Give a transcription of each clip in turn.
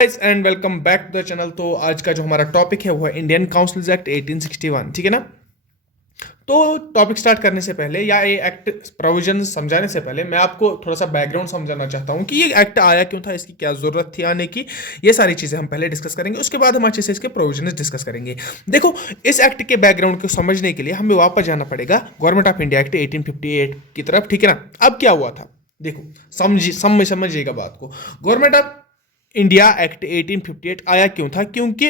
Guys and welcome back to the channel. तो आज का जो हमारा टॉपिक है वो है इंडियन काउंसिल्स एक्ट 1861। ठीक है ना। तो टॉपिक स्टार्ट करने से पहले या ये एक्ट प्रोविजन समझाने से पहले मैं आपको थोड़ा सा बैकग्राउंड समझाना चाहता हूँ कि ये एक्ट आया क्यों था, इसकी क्या जरूरत थी आने की। ये सारी चीजें हम पहले डिस्कस करेंगे, उसके बाद हम अच्छे से इसके प्रोविजन डिस्कस करेंगे। देखो, इस एक्ट के बैकग्राउंड को समझने के लिए हमें वापस जाना पड़ेगा गवर्नमेंट ऑफ इंडिया एक्ट 1858 की तरफ। ठीक है ना। अब क्या हुआ था, देखो समझिएगा बात को। गवर्नमेंट ऑफ इंडिया एक्ट 1858 आया क्यों था? क्योंकि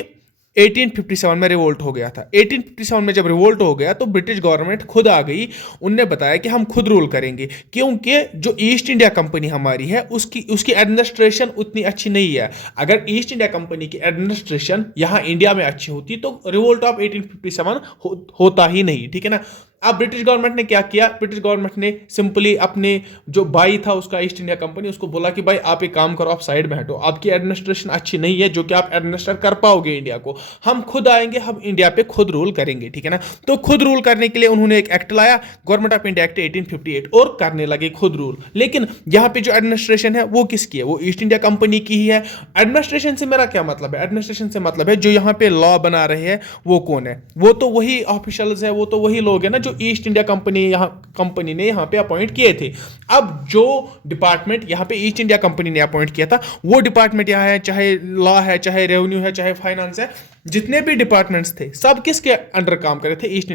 1857 में रिवोल्ट हो गया था। 1857 में जब रिवोल्ट हो गया तो ब्रिटिश गवर्नमेंट खुद आ गई। उनने बताया कि हम खुद रूल करेंगे, क्योंकि जो ईस्ट इंडिया कंपनी हमारी है उसकी उसकी एडमिनिस्ट्रेशन उतनी अच्छी नहीं है। अगर ईस्ट इंडिया कंपनी की एडमिनिस्ट्रेशन यहाँ इंडिया में अच्छी होती तो रिवोल्ट ऑफ 1857 होता ही नहीं। ठीक है ना। अब ब्रिटिश गवर्नमेंट ने क्या किया? ब्रिटिश गवर्नमेंट ने सिंपली अपने जो भाई था उसका ईस्ट इंडिया कंपनी, उसको बोला कि भाई आप एक काम करो, आप साइड में हटो, आपकी एडमिनिस्ट्रेशन अच्छी नहीं है जो कि आप एडमिनिस्टर कर पाओगे इंडिया को। हम खुद आएंगे, हम इंडिया पे खुद रूल करेंगे। ठीक है ना। तो खुद रूल करने के लिए उन्होंने एक एक्ट लाया, गवर्नमेंट ऑफ इंडिया एक्ट 1858, और करने लगे खुद रूल। लेकिन यहाँ पे जो एडमिनिस्ट्रेशन है वो किसकी है? वो ईस्ट इंडिया कंपनी की ही है। एडमिनिस्ट्रेशन से मेरा क्या मतलब है? एडमिनिस्ट्रेशन से मतलब है जो यहाँ पे लॉ बना रहे हैं वो कौन है? वो तो वही ऑफिशियल्स है, वो तो वही लोग है ना जो ईस्ट इंडिया कंपनी ने यहाँ पे अपॉइंट किए थे। अब जो डिपार्टमेंट यहाँ पे ईस्ट इंडिया कंपनी ने अपॉइंट किया था वो डिपार्टमेंट यहाँ है, चाहे लॉ है, चाहे रेवेन्यू है, चाहे फाइनेंस है, जितने भी डिपार्टमेंट्स थे सब किसके अंडर काम कर रहे थे? ईस्ट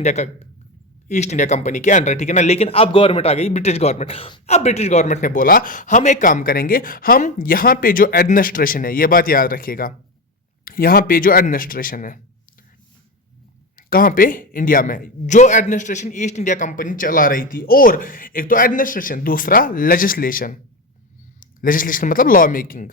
इंडिया कंपनी के अंडर। ठीक है ना। लेकिन अब गवर्नमेंट आ गई, ब्रिटिश गवर्नमेंट। अब ब्रिटिश गवर्नमेंट ने बोला हम एक काम करेंगे, हम यहाँ पे जो एडमिनिस्ट्रेशन है, ये बात याद रखिएगा, यहाँ पे जो एडमिनिस्ट्रेशन है कहां पे? इंडिया में। जो एडमिनिस्ट्रेशन ईस्ट इंडिया कंपनी चला रही थी, और एक तो एडमिनिस्ट्रेशन, दूसरा लेजिस्लेशन। लेजिस्लेशन मतलब लॉ मेकिंग।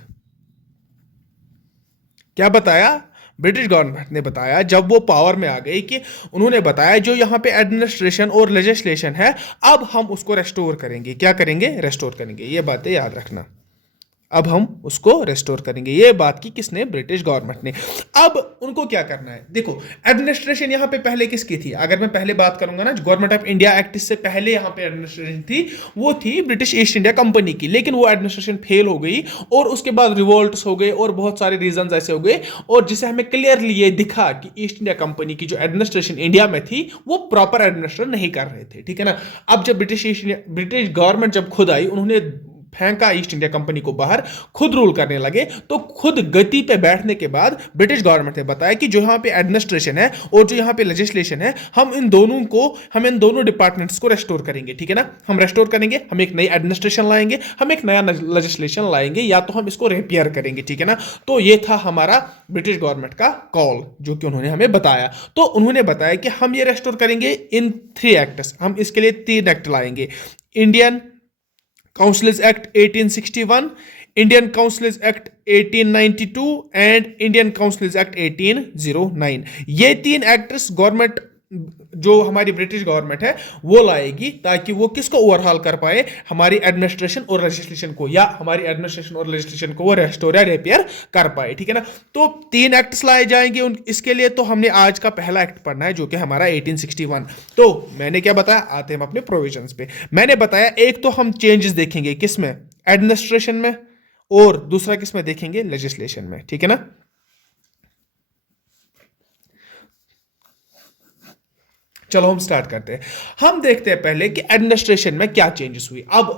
क्या बताया ब्रिटिश गवर्नमेंट ने? बताया जब वो पावर में आ गई कि उन्होंने बताया जो यहां पे एडमिनिस्ट्रेशन और लेजिस्लेशन है अब हम उसको रेस्टोर करेंगे। क्या करेंगे? रेस्टोर करेंगे। ये बातें याद रखना, अब हम उसको रेस्टोर करेंगे। ये बात की किसने? ब्रिटिश गवर्नमेंट ने। अब उनको क्या करना है? देखो, एडमिनिस्ट्रेशन यहां पे पहले किसकी थी? अगर मैं पहले बात करूंगा ना, गवर्नमेंट ऑफ इंडिया एक्ट से पहले यहां पे एडमिनिस्ट्रेशन थी, वो थी ब्रिटिश ईस्ट इंडिया कंपनी की। लेकिन वो एडमिनिस्ट्रेशन फेल हो गई और उसके बाद रिवोल्ट्स हो गए और बहुत सारे रीजन ऐसे हो गए, और जिसे हमें क्लियरली ये दिखा कि ईस्ट इंडिया कंपनी की जो एडमिनिस्ट्रेशन इंडिया में थी वो प्रॉपर एडमिनिस्ट्रेट नहीं कर रहे थे। ठीक है ना। अब जब ब्रिटिश गवर्नमेंट जब खुद आई, उन्होंने फेंका ईस्ट इंडिया कंपनी को बाहर, खुद रूल करने लगे। तो खुद गति पे बैठने के बाद ब्रिटिश गवर्नमेंट ने बताया कि जो यहाँ पे एडमिनिस्ट्रेशन है और जो यहाँ पे लेजिस्लेशन है, हम इन दोनों डिपार्टमेंट्स को रेस्टोर करेंगे। ठीक है ना। हम रेस्टोर करेंगे, हम एक नई एडमिनिस्ट्रेशन लाएंगे, हम एक नया लेजिस्लेशन लाएंगे, या तो हम इसको रिपेयर करेंगे। ठीक है ना। तो ये था हमारा ब्रिटिश गवर्नमेंट का कॉल जो कि उन्होंने हमें बताया। तो उन्होंने बताया कि हम ये रेस्टोर करेंगे इन 3 एक्ट्स। हम इसके लिए 3 एक्ट लाएंगे: Indian councils act 1861, Indian councils act 1892 and Indian councils act 1809। ये 3 एक्ट्स गवर्नमेंट, जो हमारी ब्रिटिश गवर्नमेंट है, वो लाएगी ताकि वो किसको ओवरहाल कर पाए? हमारी एडमिनिस्ट्रेशन और लेजिस्लेशन को, या हमारी एडमिनिस्ट्रेशन और लेजिस्लेशन को वो रेस्टोर या रिपेयर कर पाए। ठीक है ना। तो 3 एक्ट्स लाए जाएंगे इसके लिए। तो हमने आज का पहला एक्ट पढ़ना है जो कि हमारा 1861। तो मैंने क्या बताया? आते हैं अपने प्रोविजंस पे। मैंने बताया एक तो हम चेंजेस देखेंगे किसमें? एडमिनिस्ट्रेशन में, और दूसरा किसमें देखेंगे? लेजिस्लेशन में। ठीक है ना। चलो हम स्टार्ट करते हैं। हम देखते हैं पहले कि एडमिनिस्ट्रेशन में क्या चेंजेस हुई। अब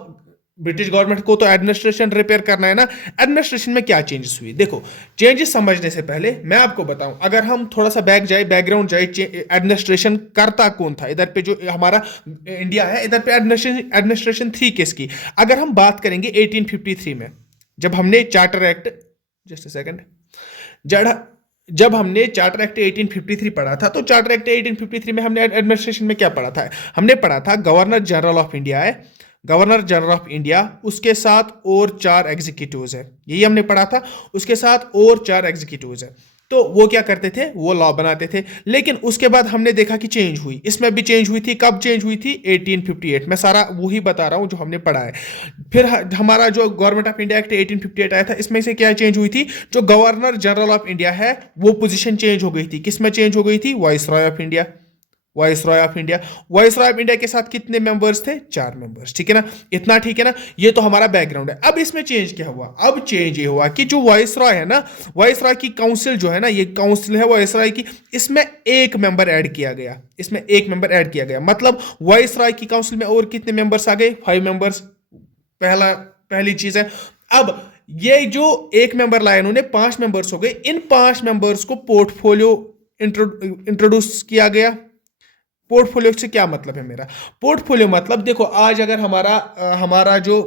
ब्रिटिश गवर्नमेंट को तो एडमिनिस्ट्रेशन रिपेयर करना है ना, एडमिनिस्ट्रेशन में क्या चेंजेस हुई? देखो, चेंजेस समझने से पहले मैं आपको बताऊं, अगर हम थोड़ा सा बैकग्राउंड जाए, एडमिनिस्ट्रेशन करता कौन था? इधर पे जो हमारा इंडिया है, इधर पे एडमिनिस्ट्रेशन थी किसकी? अगर हम बात करेंगे 1853 में, जब हमने चार्टर एक्ट, जस्ट सेकंड, जब हमने चार्टर एक्ट 1853 पढ़ा था, तो चार्टर एक्ट 1853 में हमने एडमिनिस्ट्रेशन में क्या पढ़ा था? हमने पढ़ा था गवर्नर जनरल ऑफ इंडिया है, गवर्नर जनरल ऑफ इंडिया, उसके साथ और 4 एग्जीक्यूटिव्स है, यही हमने पढ़ा था। उसके साथ और 4 एग्जीक्यूटिव्स है। तो वो क्या करते थे? वो लॉ बनाते थे। लेकिन उसके बाद हमने देखा कि चेंज हुई, इसमें भी चेंज हुई थी। कब चेंज हुई थी? 1858 में। सारा वही बता रहा हूं जो हमने पढ़ा है। फिर हमारा जो गवर्नमेंट ऑफ इंडिया एक्ट 1858 आया था, इसमें से क्या चेंज हुई थी? जो गवर्नर जनरल ऑफ इंडिया है वो पोजीशन चेंज हो गई थी। किसमें चेंज हो गई थी? Viceroy of India. Viceroy of India. Viceroy of India के साथ कितने मेंबर्स थे? 4 मेंबर्स, ठीक है ना, इतना ठीक है ना। ये तो हमारा बैकग्राउंड है। अब इसमें चेंज क्या हुआ? अब चेंज ये हुआ कि जो वाइसरॉय है ना, वाइसरॉय की काउंसिल जो है ना, ये काउंसिल है वाइसरॉय की, इसमें एक मेंबर ऐड किया गया, इसमें एक मेंबर ऐड किया गया। मतलब वाइसरॉय की काउंसिल में और कितने मेंबर्स आ गए? 5 मेंबर्स। पहली चीज है। अब ये जो एक मेंबर लाया इन्होंने, 5 मेंबर्स हो गए। इन 5 मेंबर्स को पोर्टफोलियो इंट्रोड्यूस किया गया। पोर्टफोलियो से क्या मतलब है मेरा? पोर्टफोलियो मतलब देखो, आज अगर हमारा जो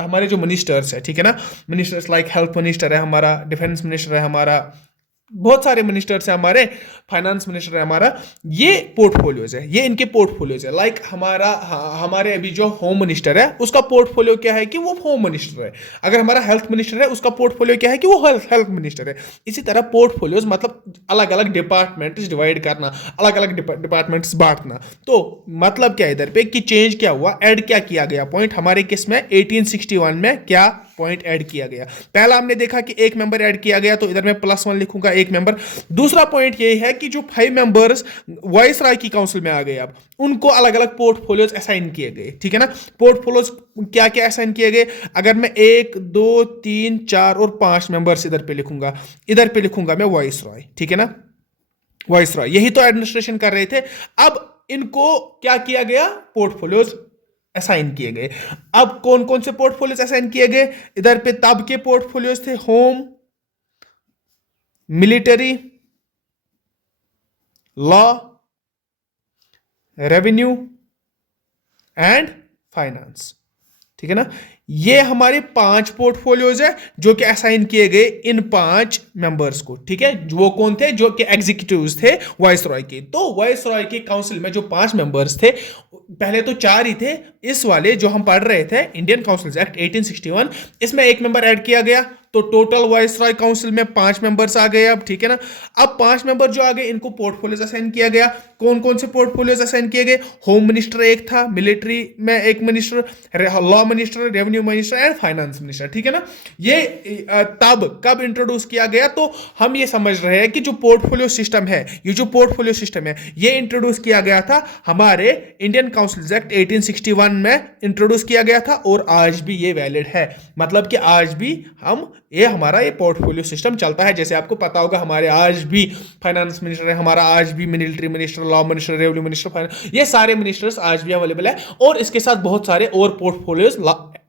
हमारे जो मिनिस्टर्स है, ठीक है ना, मिनिस्टर्स लाइक हेल्थ मिनिस्टर है हमारा, डिफेंस मिनिस्टर है हमारा, बहुत सारे मिनिस्टर्स हैं हमारे, फाइनेंस मिनिस्टर है हमारा, ये पोर्टफोलियोज है, ये इनके पोर्टफोलियोज है। लाइक हमारे अभी जो होम मिनिस्टर है उसका पोर्टफोलियो क्या है कि वो होम मिनिस्टर है। अगर हमारा हेल्थ मिनिस्टर है उसका पोर्टफोलियो क्या है कि वो हेल्थ मिनिस्टर है। इसी तरह पोर्टफोलियोज मतलब अलग अलग डिपार्टमेंट्स डिवाइड करना, अलग अलग डिपार्टमेंट्स बांटना। तो मतलब क्या इधर पे कि चेंज क्या हुआ, ऐड क्या किया गया पॉइंट हमारे किस में, 1861 में क्या पॉइंट ऐड किया गया? पहला हमने देखा कि एक मेंबर ऐड किया गया, तो इधर मैं +1 लिखूंगा, एक मेंबर। दूसरा पॉइंट ये है कि जो 5 मेंबर्स वाइसराय की काउंसिल में आ गए, अब उनको अलग अलग पोर्टफोलियोज असाइन किए गए, ठीक है ना। पोर्टफोलियोज क्या क्या असाइन किए गए? अगर मैं 1 2 3 4 और 5 मेंबर्स इधर पे लिखूंगा, इधर पे लिखूंगा मैं वाइसराय, ठीक है ना, वाइसराय, यही तो एडमिनिस्ट्रेशन कर रहे थे। अब इनको क्या किया गया? पोर्टफोलियोज असाइन किए गए। अब कौन कौन से पोर्टफोलियोज असाइन किए गए? इधर पे तब के पोर्टफोलियोज थे home, military, law, revenue and finance, ठीक है ना। ये हमारे 5 पोर्टफोलियोज है जो कि असाइन किए गए इन 5 मेंबर्स को, ठीक है। वो कौन थे? जो कि एग्जीक्यूटिव्स थे वाइसरॉय के। तो वाइसरॉय की काउंसिल में जो 5 मेंबर्स थे, पहले तो 4 ही थे, इस वाले जो हम पढ़ रहे थे इंडियन काउंसिल एक्ट 1861, इसमें एक मेंबर ऐड किया गया, तो टोटल वाइसरॉय काउंसिल में 5 मेंबर्स आ गए अब, ठीक है ना। अब 5 मेंबर जो आ गए इनको पोर्टफोलियोज असाइन किया गया। कौन कौन से पोर्टफोलियोज असाइन किए गए? होम मिनिस्टर एक था, मिलिट्री में एक minister, law minister, revenue minister and finance minister, ठीक है ना। ये तब कब इंट्रोड्यूस किया गया? तो हम ये समझ रहे हैं कि जो पोर्टफोलियो सिस्टम है, ये जो पोर्टफोलियो सिस्टम है, ये इंट्रोड्यूस किया गया था हमारे इंडियन काउंसिल एक्ट 1861 में इंट्रोड्यूस किया गया था, और आज भी ये वैलिड है। मतलब कि आज भी हमारा ये पोर्टफोलियो सिस्टम चलता है। जैसे आपको पता होगा हमारे आज भी फाइनेंस मिनिस्टर है हमारा, आज भी military minister, law minister, revenue minister, finance, ये सारे मिनिस्टर्स आज भी अवेलेबल है। और इसके साथ बहुत सारे और पोर्टफोलियोज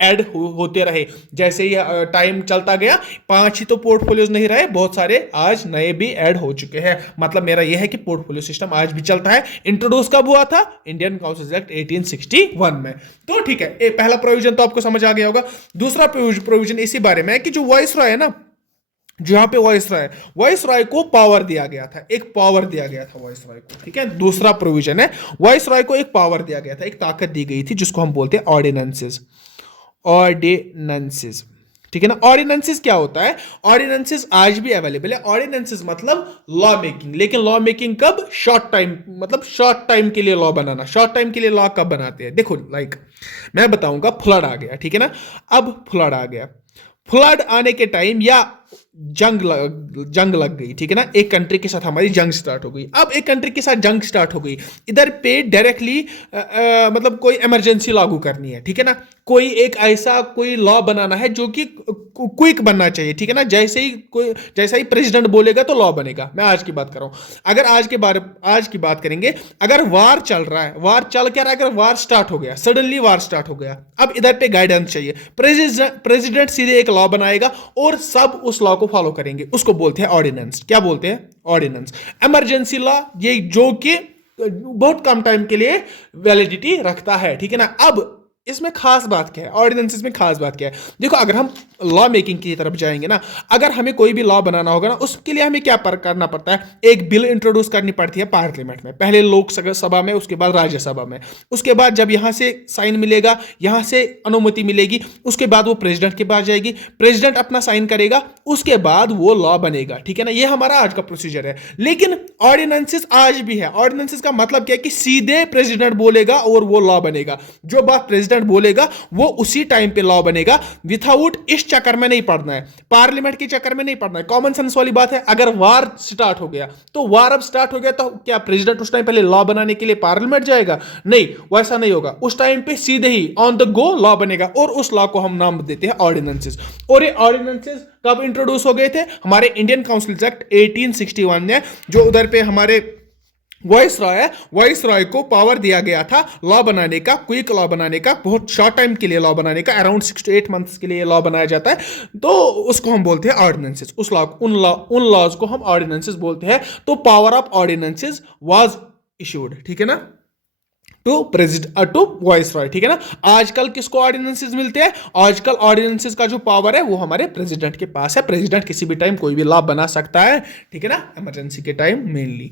ऐड होते रहे, जैसे ही टाइम चलता गया। 5 ही तो पोर्टफोलियोज नहीं रहे, बहुत सारे आज नए भी ऐड हो चुके हैं। मतलब मेरा यह है कि पोर्टफोलियो सिस्टम आज भी चलता है। इंट्रोड्यूस कब हुआ था? इंडियन काउंसिल एक्ट 1861 में। तो ठीक है, पहला प्रोविजन तो आपको समझ आ गया होगा। दूसरा प्रोविजन इसी बारे में है कि जो वाइसरॉय है ना, जो यहां पे वाइसरॉय को पावर दिया गया था, एक पावर दिया गया था वाइसरॉय को, ठीक है। दूसरा प्रोविजन है, वाइसरॉय को एक पावर दिया गया था, एक ताकत दी गई थी, जिसको हम बोलते हैं ऑर्डिनेंसेस। ऑर्डिनेंसेस, ठीक है ना। ऑर्डिनेंसेस क्या होता है? ऑर्डिनेंसेस आज भी अवेलेबल है। ऑर्डिनेंसेस मतलब लॉ मेकिंग, लेकिन लॉ मेकिंग कब? शॉर्ट टाइम, मतलब शॉर्ट टाइम के लिए लॉ बनाना। शॉर्ट टाइम के लिए लॉ कब बनाते हैं? देखो लाइक मैं बताऊंगा, फ्लड आ गया, ठीक है ना। अब फ्लड आ गया, फ्लड आने के टाइम या जंग लग गई, ठीक है ना। एक कंट्री के साथ हमारी जंग स्टार्ट हो गई। अब एक कंट्री के साथ जंग स्टार्ट हो गई, इधर पे डायरेक्टली मतलब कोई इमरजेंसी लागू करनी है, ठीक है ना। कोई एक ऐसा कोई लॉ बनाना है जो कि क्विक बनना चाहिए, ठीक है ना। जैसा ही प्रेसिडेंट बोलेगा तो लॉ बनेगा। मैं आज की बात कर रहा हूं। अगर आज की बात करेंगे, अगर वार चल रहा है, वार चल क्या रहा है, अगर वार स्टार्ट हो गया, सडनली वार स्टार्ट हो गया, अब इधर पे गाइडेंस चाहिए। प्रेसिडेंट सीधे एक लॉ बनाएगा और सब उस लॉ को फॉलो करेंगे, उसको बोलते हैं ऑर्डिनेंस। क्या बोलते हैं? ऑर्डिनेंस। इमरजेंसी लॉ, ये जो कि बहुत कम टाइम के लिए वैलिडिटी रखता है, ठीक है ना। अब इसमें खास बात क्या है? ऑर्डिनेंसेस में खास बात क्या है? देखो, अगर हम लॉ मेकिंग की तरफ जाएंगे ना, अगर हमें कोई भी लॉ बनाना होगा ना, उसके लिए हमें क्या करना पड़ता है? एक बिल इंट्रोड्यूस करनी पड़ती है पार्लियामेंट में, पहले लोकसभा में, उसके बाद राज्यसभा में। उसके बाद जब यहां से साइन मिलेगा, यहां से अनुमति मिलेगी, उसके बाद वो प्रेसिडेंट के पास जाएगी, प्रेसिडेंट अपना साइन करेगा, उसके बाद वो लॉ बनेगा, ठीक है ना। ये हमारा आज का प्रोसीजर है। लेकिन ऑर्डिनेंसेस आज भी है। ऑर्डिनेंसेस का मतलब क्या है कि सीधे प्रेसिडेंट बोलेगा और वो लॉ बनेगा। जो बात प्रेसिडेंट प्रेसिडेंट बोलेगा वो उसी टाइम पे लॉ बनेगा, विथआउट इस चक्कर में नहीं पड़ना है, पार्लियामेंट के चक्कर में नहीं पड़ना है। कॉमन सेंस वाली बात है। अगर वार स्टार्ट हो गया तो वार अब स्टार्ट हो गया तो क्या प्रेसिडेंट उस टाइम पहले लॉ बनाने के लिए पार्लियामेंट जाएगा? नहीं, वैसा नहीं होगा। उस टाइम पे सीधे ही ऑन द गो लॉ बनेगा और उस लॉ को हम नाम देते हैं ऑर्डिनेंसेस। और ये ऑर्डिनेंसेस कब इंट्रोड्यूस हो गए थे? हमारे इंडियन काउंसिल एक्ट 1861 में, जो उधर पे हमारे वॉइस रॉय है, वॉइस रॉय को पावर दिया गया था लॉ बनाने का, क्विक लॉ बनाने का, बहुत शॉर्ट टाइम के लिए लॉ बनाने का, अराउंड 6 to 8 मंथ्स के लिए लॉ बनाया जाता है, तो उसको हम बोलते हैं ऑर्डिनेंसेस। उस लॉ उन लॉज को हम ऑर्डिनेंसेस बोलते हैं। तो power of ordinances was issued, ठीक है ना, to president, to viceroy, ठीक है ना। आजकल किसको ऑर्डिनेंसेस मिलते हैं? आजकल ऑर्डिनेंसेस का जो पावर है वो हमारे प्रेसिडेंट के पास है। प्रेसिडेंट किसी भी टाइम कोई भी लॉ बना सकता है, ठीक है ना, इमरजेंसी के टाइम मेनली,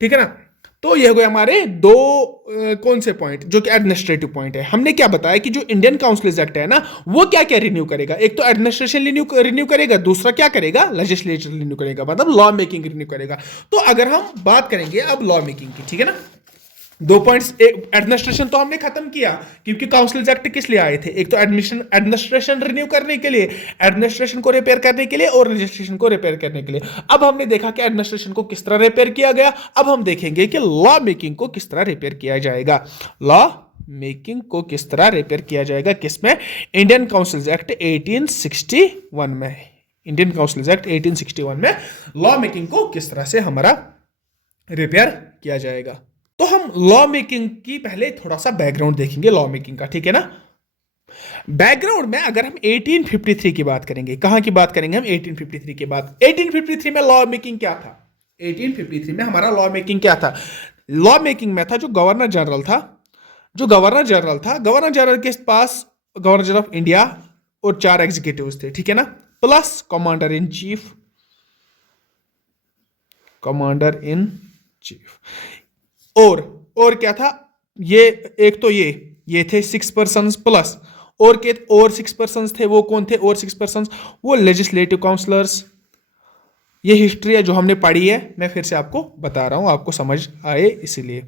ठीक है ना। तो ये हो गए हमारे दो कौन से पॉइंट जो कि एडमिनिस्ट्रेटिव पॉइंट है। हमने क्या बताया कि जो इंडियन काउंसिल एक्ट है ना, वो क्या क्या रिन्यू करेगा? एक तो एडमिनिस्ट्रेशन रिन्यू करेगा, दूसरा क्या करेगा? लेजिस्लेचर रिन्यू करेगा, मतलब लॉ मेकिंग रिन्यू करेगा। तो अगर हम बात करेंगे अब लॉ मेकिंग की, ठीक है ना, दो पॉइंट्स। एडमिनिस्ट्रेशन तो हमने खत्म किया, क्योंकि काउंसिल एक्ट किस लिए आए थे? एक तो एडमिनिस्ट्रेशन रिन्यू करने के लिए, एडमिनिस्ट्रेशन को रिपेयर करने के लिए और रजिस्ट्रेशन को रिपेयर करने के लिए। अब हमने देखा कि एडमिनिस्ट्रेशन को किस तरह रिपेयर किया गया, अब हम देखेंगे कि लॉ मेकिंग को किस तरह रिपेयर किया जाएगा। लॉ मेकिंग को किस तरह रिपेयर किया जाएगा, किसमें? इंडियन काउंसिल एक्ट 1861 में। इंडियन काउंसिल एक्ट 1861 में लॉ मेकिंग को किस तरह से हमारा रिपेयर किया जाएगा। तो हम लॉ मेकिंग की पहले थोड़ा सा बैकग्राउंड देखेंगे लॉ मेकिंग का, ठीक है ना। बैकग्राउंड में अगर हम 1853 की बात करेंगे, कहां की बात करेंगे हम? 1853 की बात। 1853 में लॉ मेकिंग क्या था? 1853 में हमारा लॉ मेकिंग क्या था? लॉ मेकिंग में था जो गवर्नर जनरल था, गवर्नर जनरल के पास गवर्नर जनरल ऑफ इंडिया और 4 एग्जीक्यूटिव्स थे, ठीक है ना, प्लस कमांडर इन चीफ। और क्या था? ये एक तो ये थे 6 पर्सन्स प्लस और 6 पर्सन्स थे। वो कौन थे? और 6 पर्सन्स, वो लेजिस्लेटिव काउंसलर्स। ये हिस्ट्री है जो हमने पढ़ी है, मैं फिर से आपको बता रहा हूं, आपको समझ आए इसीलिए।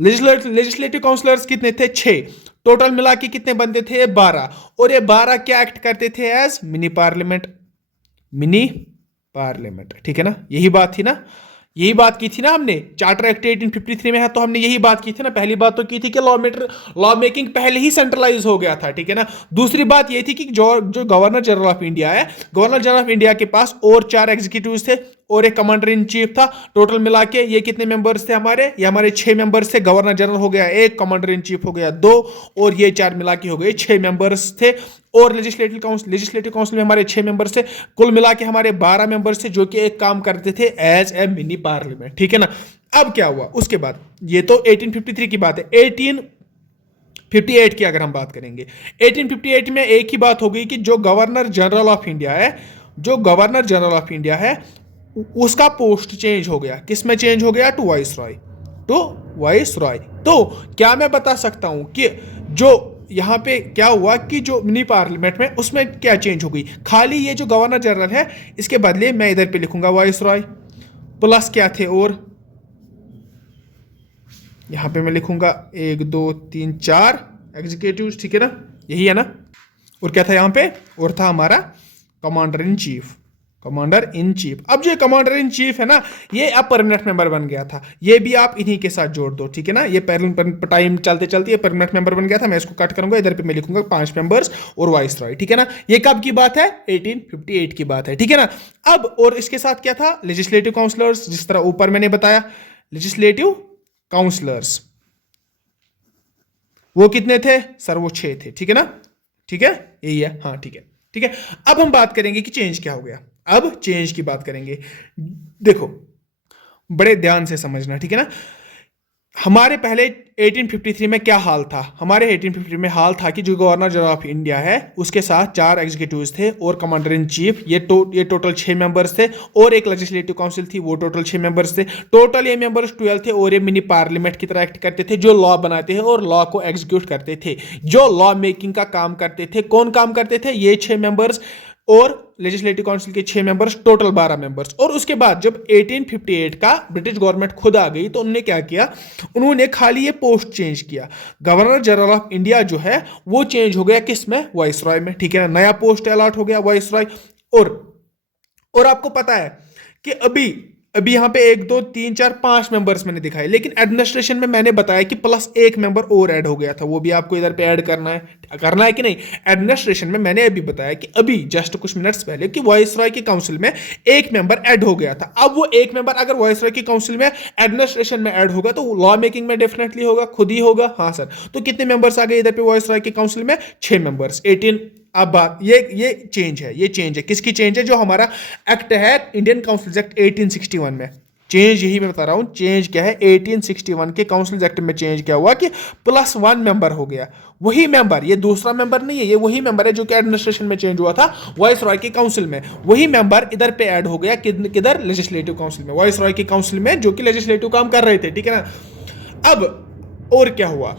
लेजिस्लेटिव काउंसलर्स कितने थे? 6 टोटल मिला के कितने बनते थे? 12। और ये 12 क्या एक्ट करते थे? एज मिनी पार्लियामेंट, ठीक है ना। यही बात थी ना, यही बात की थी ना हमने। चार्टर एक्ट 1853 में है तो हमने यही बात की थी ना। पहली बात तो की थी कि लॉ मेकिंग पहले ही सेंट्रलाइज हो गया था, ठीक है ना। दूसरी बात ये थी कि जो गवर्नर जनरल ऑफ इंडिया है, गवर्नर जनरल ऑफ इंडिया के पास और 4 एग्जीक्यूटिव्स थे और एक कमांडर इन चीफ था। टोटल मिला के ये कितने मेंबर्स थे हमारे? ये हमारे 6 मेंबर्स थे। गवर्नर जनरल हो गया 1, कमांडर इन चीफ हो गया 2 और ये 4 मिला के हो गए 6 मेंबर्स थे। और लेजिस्लेटिव काउंसिल में हमारे 6 मेंबर्स थे। कुल मिला के हमारे 12 मेंबर्स थे जो कि एक काम करते थे एज ए मिनी पार्लियामेंट, ठीक है ना। अब क्या हुआ उसके बाद? ये तो 1853 की बात है। 1858 की अगर हम बात करेंगे, 1858 में एक ही बात हो गई कि जो गवर्नर जनरल ऑफ इंडिया है उसका पोस्ट चेंज हो गया। किस में चेंज हो गया? To viceroy. तो क्या मैं बता सकता हूं कि जो यहां पे क्या हुआ कि जो मिनी पार्लियामेंट में उसमें क्या चेंज हो गई? खाली ये जो गवर्नर जनरल है इसके बदले मैं इधर पे लिखूंगा वाइस रॉय, प्लस क्या थे? और यहां पे मैं लिखूंगा 1 2 3 4 एग्जीक्यूटिव्स, ठीक है ना, यही है ना। और क्या था यहां पे? और था हमारा कमांडर इन चीफ। अब जो कमांडर इन चीफ है ना, ये अब परमानेंट मेंबर बन गया था। ये भी आप इन्हीं के साथ जोड़ दो, ठीक है ना। ये टाइम चलते चलते ये परमानेंट मेंबर बन गया था। मैं इसको कट करूंगा, इधर पे मैं लिखूंगा 5 मेंबर्स और वाइस रॉय, ठीक है ना। ये कब की बात है? 1858 की बात है, ठीक है ना। अब और इसके साथ क्या था? लेजिस्लेटिव काउंसलर्स, जिस तरह ऊपर मैंने बताया। लेजिस्लेटिव काउंसलर्स वो कितने थे सर? वो 6 थे, ठीक है ना। ठीक है, यही है, हाँ ठीक है, ठीक है। अब हम बात करेंगे कि चेंज क्या हो गया। अब चेंज की बात करेंगे। देखो बड़े ध्यान से समझना, ठीक है ना। हमारे पहले 1853 में क्या हाल था? हमारे 1853 में हाल था कि जो गवर्नर जनरल ऑफ इंडिया है उसके साथ 4 एग्जीक्यूटिव्स थे और कमांडर इन चीफ। ये टोटल 6 मेंबर्स थे और एक लेजिस्लेटिव काउंसिल थी, वो टोटल 6 मेंबर्स थे। टोटल ये मेंबर्स 12 थे और ये मिनी पार्लियामेंट की तरह एक्ट करते थे, जो लॉ बनाते हैं और लॉ को एग्जीक्यूट करते थे, जो लॉ मेकिंग का काम करते थे। कौन काम करते थे? ये 6 मेंबर्स और लेजिस्लेटिव काउंसिल के 6 मेंबर्स, टोटल 12 मेंबर्स। और उसके बाद जब 1858 का ब्रिटिश गवर्नमेंट खुद आ गई तो उन्होंने क्या किया, उन्होंने खाली ये पोस्ट चेंज किया। गवर्नर जनरल ऑफ इंडिया जो है वो चेंज हो गया किस में, वाइसरॉय में, ठीक है ना, नया पोस्ट अलॉट हो गया वाइसरॉय। और आपको पता है कि अभी अभी यहां पे 1 2 3 4 5 मेंबर्स मैंने दिखाए, लेकिन एडमिनिस्ट्रेशन में मैंने बताया कि प्लस 1 मेंबर और ऐड हो गया था, वो भी आपको इधर पे ऐड करना है कि नहीं। एडमिनिस्ट्रेशन में मैंने अभी बताया कि अभी जस्ट कुछ मिनट्स पहले कि वाइसरॉय की काउंसिल में 1 मेंबर ऐड हो गया था। अब वो 1 मेंबर अगर वाइसरॉय की काउंसिल में एडमिनिस्ट्रेशन में ऐड होगा तो लॉ मेकिंग में डेफिनेटली होगा, खुद ही होगा। हाँ सर, तो कितने मेंबर्स आ गए इधर पे वाइसरॉय की काउंसिल में, 6 मेंबर्स, 18। अब बात ये चेंज है किसकी चेंज है, जो हमारा एक्ट है इंडियन काउंसिल एक्ट 1861 में। चेंज यही मैं बता रहा हूं, चेंज क्या है, 1861 के काउंसिल एक्ट में चेंज क्या हुआ कि +1 मेंबर हो गया। वही मेंबर, ये दूसरा मेंबर नहीं है, ये वही मेंबर है जो कि एडमिनिस्ट्रेशन में चेंज हुआ था वाइसरॉय की काउंसिल में। वही मेंबर इधर पे ऐड हो गया, किधर, लेजिस्लेटिव काउंसिल में, वाइसरॉय की काउंसिल में, जो कि लेजिस्लेटिव काम कर रहे थे, ठीक है ना। अब और क्या हुआ,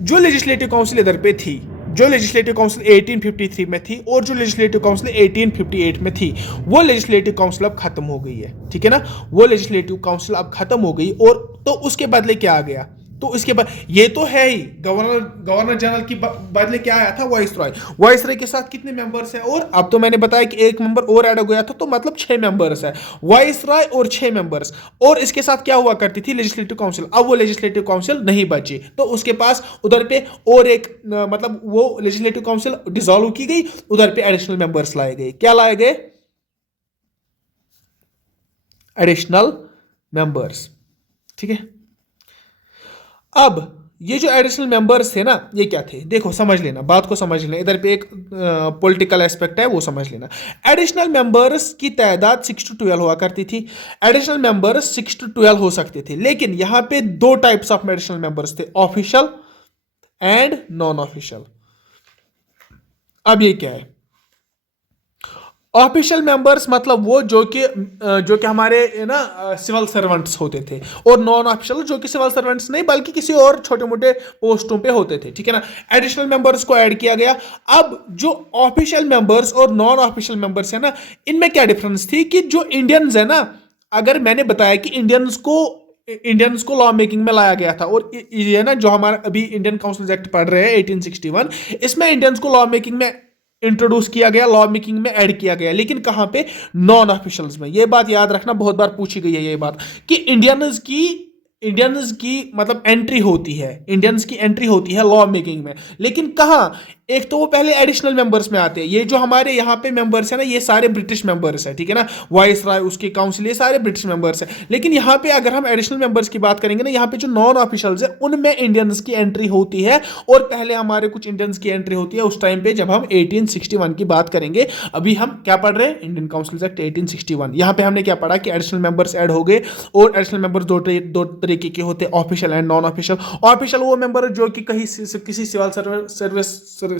जो लेजिस्लेटिव काउंसिल इधर पे थी, जो लेजिस्लेटिव काउंसिल 1853 में थी और जो लेजिस्लेटिव काउंसिल 1858 में थी, वो लेजिस्लेटिव काउंसिल अब खत्म हो गई है, ठीक है ना। वो लेजिस्लेटिव काउंसिल अब खत्म हो गई, और तो उसके बदले क्या आ गया, तो इसके बाद ये तो है ही गवर्नर जनरल की बदले क्या आया था, वाइसरॉय के साथ कितने मेंबर्स हैं, और अब तो मैंने बताया कि 1 मेंबर और ऐड हो गया था, तो मतलब 6 मेंबर्स है, वाइसरॉय और 6 मेंबर्स। और इसके साथ क्या हुआ करती थी, लेजिस्लेटिव काउंसिल। अब वो लेजिस्लेटिव काउंसिल नहीं बची, तो उसके पास उधर पे और एक मतलब वो लेजिस्लेटिव काउंसिल डिसॉल्व की गई, उधर पे एडिशनल मेंबर्स लाए गए। क्या लाए गए, एडिशनल मेंबर्स, ठीक है। अब ये जो एडिशनल मेंबर्स थे ना, ये क्या थे, देखो समझ लेना, बात को समझ लेना, इधर पे एक पॉलिटिकल एस्पेक्ट है वो समझ लेना। एडिशनल मेंबर्स की तादाद 6 to 12 हुआ करती थी। एडिशनल मेंबर्स 6 to 12 हो सकते थे, लेकिन यहां पे 2 टाइप्स ऑफ एडिशनल मेंबर्स थे, ऑफिशियल एंड नॉन ऑफिशियल। अब ये क्या है, ऑफिशियल मेंबर्स मतलब वो जो कि हमारे ना सिविल सर्वेंट्स होते थे, और नॉन ऑफिशियल जो कि सिविल सर्वेंट्स नहीं बल्कि किसी और छोटे मोटे पोस्टों पे होते थे, ठीक है ना। एडिशनल मेंबर्स को ऐड किया गया। अब जो ऑफिशियल मेंबर्स और नॉन ऑफिशियल मेंबर्स है ना, इनमें क्या डिफरेंस थी कि जो इंडियंस है ना, अगर मैंने बताया कि इंडियंस को लॉ मेकिंग में लाया गया था, और ये ना जो हमारा अभी इंडियन काउंसिल एक्ट पढ़ रहे हैं 1861, इसमें इंडियंस को लॉ मेकिंग में इंट्रोड्यूस किया गया, लॉ मेकिंग में ऐड किया गया, लेकिन कहां पे, नॉन ऑफिशियल्स में। यह बात याद रखना, बहुत बार पूछी गई है ये बात कि इंडियंस की मतलब एंट्री होती है, इंडियंस की एंट्री होती है लॉ मेकिंग में, लेकिन कहां, एक तो वो पहले एडिशनल मेंबर्स में आते हैं। ये जो हमारे यहाँ पे मेंबर्स है ना, ये सारे ब्रिटिश मेंबर्स है, ठीक है ना, वाइसरॉय, उसके काउंसिल, ये सारे ब्रिटिश मेंबर्स है। लेकिन यहाँ पे अगर हम एडिशनल मेंबर्स की बात करेंगे ना, यहाँ पे जो नॉन ऑफिशियल्स है उनमें इंडियंस की एंट्री होती है, और पहले हमारे कुछ इंडियंस की एंट्री होती है उस टाइम पे जब हम 1861 की बात करेंगे। अभी हम क्या पढ़ रहे हैं, इंडियन काउंसिल एक्ट 1861। यहाँ पे हमने क्या पढ़ा कि एडिशनल मेंबर्स ऐड हो गए, और एडिशनल मेंबर्स दो तरीके के होते हैं, official and non official. Official वो मेंबर जो कि कहीं किसी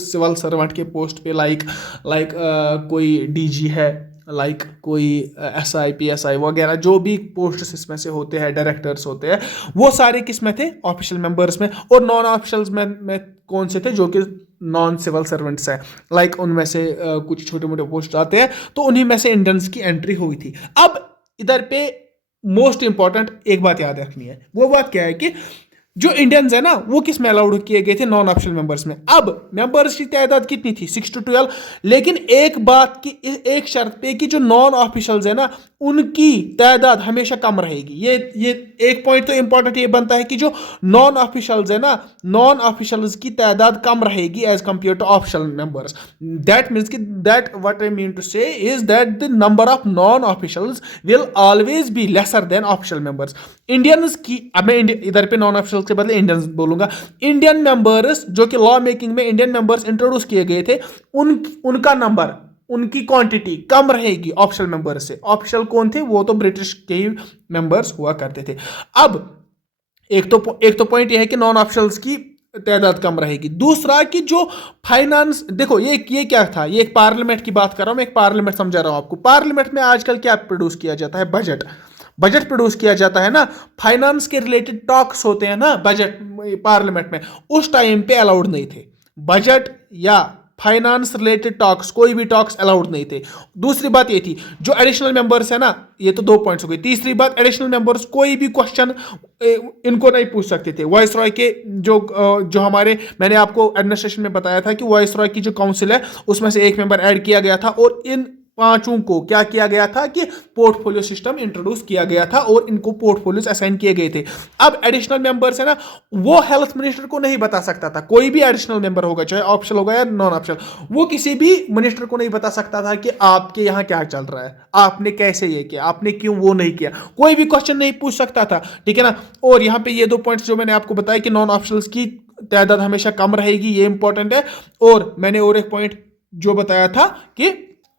सिविल सर्वेंट के पोस्ट पे, लाइक कोई डीजी है, लाइक कोई SI PSI वगैरह जो भी पोस्ट इसमें से होते हैं, डायरेक्टर्स होते हैं, वो सारे किस में थे, ऑफिशियल मेंबर्स में। और नॉन ऑफिशियल्स में कौन से थे, जो कि नॉन सिविल सर्वेंट्स है, लाइक उनमें से कुछ छोटे मोटे पोस्ट आते हैं, तो उन्हीं में से इंडियंस की एंट्री हुई थी। अब इधर पे मोस्ट इंपॉर्टेंट एक बात याद रखनी है, वो बात क्या है कि जो इंडियंस है ना, वो किस में अलाउड किए गए थे, नॉन ऑफिशियल मेंबर्स में। अब मेंबर्स की तादाद कितनी थी, 6 to 12, लेकिन एक बात की, एक शर्त पे कि जो नॉन ऑफिशियल्स है ना, उनकी तादाद हमेशा कम रहेगी। ये एक पॉइंट तो इंपॉर्टेंट ये बनता है कि जो नॉन ऑफिशियल्स है ना, नॉन ऑफिशियल्स की तादाद कम रहेगी as compare to official members. That means कि that what I mean to say is that the number of non officials will always be lesser than official members. Indians की, अब मैं इधर पे नॉन ऑफिशियल के बदले इंडियंस बोलूंगा, Indian members जो कि लॉ मेकिंग में इंडियन मेंबर्स इंट्रोड्यूस किए गए थे, उनका नंबर, उनकी क्वांटिटी कम रहेगी ऑफिशियल मेंबर से। ऑफिशियल कौन थे, वो तो ब्रिटिश के ही मेंबर्स हुआ करते थे। अब एक तो पॉइंट ये है कि नॉन ऑफिशियल्स की तादाद कम रहेगी। दूसरा कि जो फाइनेंस, देखो ये क्या था, ये एक पार्लियामेंट की बात कर रहा हूं मैं, एक पार्लियामेंट समझा रहा हूं आपको। पार्लियामेंट में आजकल क्या प्रोड्यूस किया जाता है, बजट प्रोड्यूस किया जाता है ना, फाइनेंस के रिलेटेड टॉक्स होते हैं ना बजट पार्लियामेंट में, उस टाइम पे अलाउड नहीं थे। बजट या फाइनेंस रिलेटेड टॉक्स, कोई भी टॉक्स अलाउड नहीं थे। दूसरी बात ये थी जो एडिशनल मेंबर्स है ना, ये तो 2 पॉइंट्स हो गए। तीसरी बात, एडिशनल मेंबर्स कोई भी क्वेश्चन इनको नहीं पूछ सकते थे। वॉइस रॉय के जो हमारे, मैंने आपको एडमिनिस्ट्रेशन में बताया था कि वॉइस रॉय की जो काउंसिल है उसमें से एक मेंबर ऐड किया गया था और इन पांचों को क्या किया गया था कि पोर्टफोलियो सिस्टम इंट्रोड्यूस किया गया था और इनको पोर्टफोलियोज असाइन किए गए थे। अब एडिशनल मेंबर्स है ना, वो हेल्थ मिनिस्टर को नहीं बता सकता था। कोई भी एडिशनल मेंबर होगा, चाहे ऑप्शनल होगा या नॉन ऑप्शनल, वो किसी भी मिनिस्टर को नहीं बता सकता था कि आपके यहाँ क्या चल रहा है, आपने कैसे ये किया, आपने क्यों वो नहीं किया। कोई भी क्वेश्चन नहीं पूछ सकता था, ठीक है ना। और यहाँ पे ये 2 पॉइंट्स जो मैंने आपको बताया कि नॉन ऑप्शनल्स की तादाद हमेशा कम रहेगी, ये इंपॉर्टेंट है। और मैंने और एक पॉइंट जो बताया था कि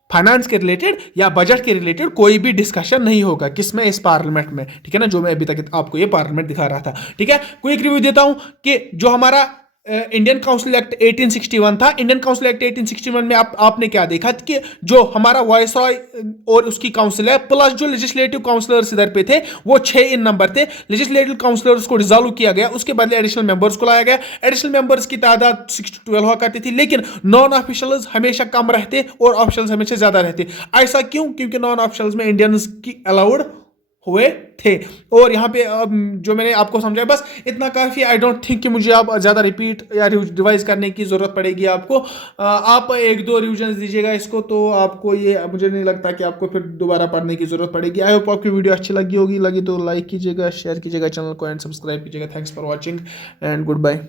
फाइनेंस के रिलेटेड या बजट के रिलेटेड कोई भी डिस्कशन नहीं होगा, किसमें, इस पार्लियामेंट में, ठीक है ना, जो मैं अभी तक आपको ये पार्लियामेंट दिखा रहा था, ठीक है। क्विक रिव्यू देता हूं कि जो हमारा इंडियन काउंसिल एक्ट 1861 था, इंडियन काउंसिल एक्ट 1861 में आपने क्या देखा कि जो हमारा वॉइस रॉय और उसकी काउंसिल है प्लस जो लेजिस्लेटिव काउंसिलर्स इधर पे थे वो 6 इन नंबर थे। लेजिस्लेटिव काउंसिलर्स को डिसॉल्व किया गया, उसके बदले एडिशनल मेंबर्स को लाया गया। एडिशनल मेंबर्स की तादाद 6 to 12 हुआ करती थी, लेकिन नॉन ऑफिशियल्स हमेशा कम रहते और ऑफिशियल्स हमेशा ज्यादा रहते। ऐसा क्यों? क्योंकि नॉन ऑफिशियल्स में इंडियंस की अलाउड हुए थे। और यहाँ पे जो मैंने आपको समझाया बस इतना काफ़ी। आई डोंट थिंक कि मुझे आप ज़्यादा रिपीट या रिवाइज करने की ज़रूरत पड़ेगी आपको। आप 1-2 रिविजन दीजिएगा इसको, तो आपको ये, मुझे नहीं लगता कि आपको फिर दोबारा पढ़ने की ज़रूरत पड़ेगी। आई होप आपकी वीडियो अच्छी लगी होगी, लगी तो लाइक कीजिएगा, शेयर कीजिएगा चैनल को एंड सब्सक्राइब कीजिएगा। Thanks for watching and good bye.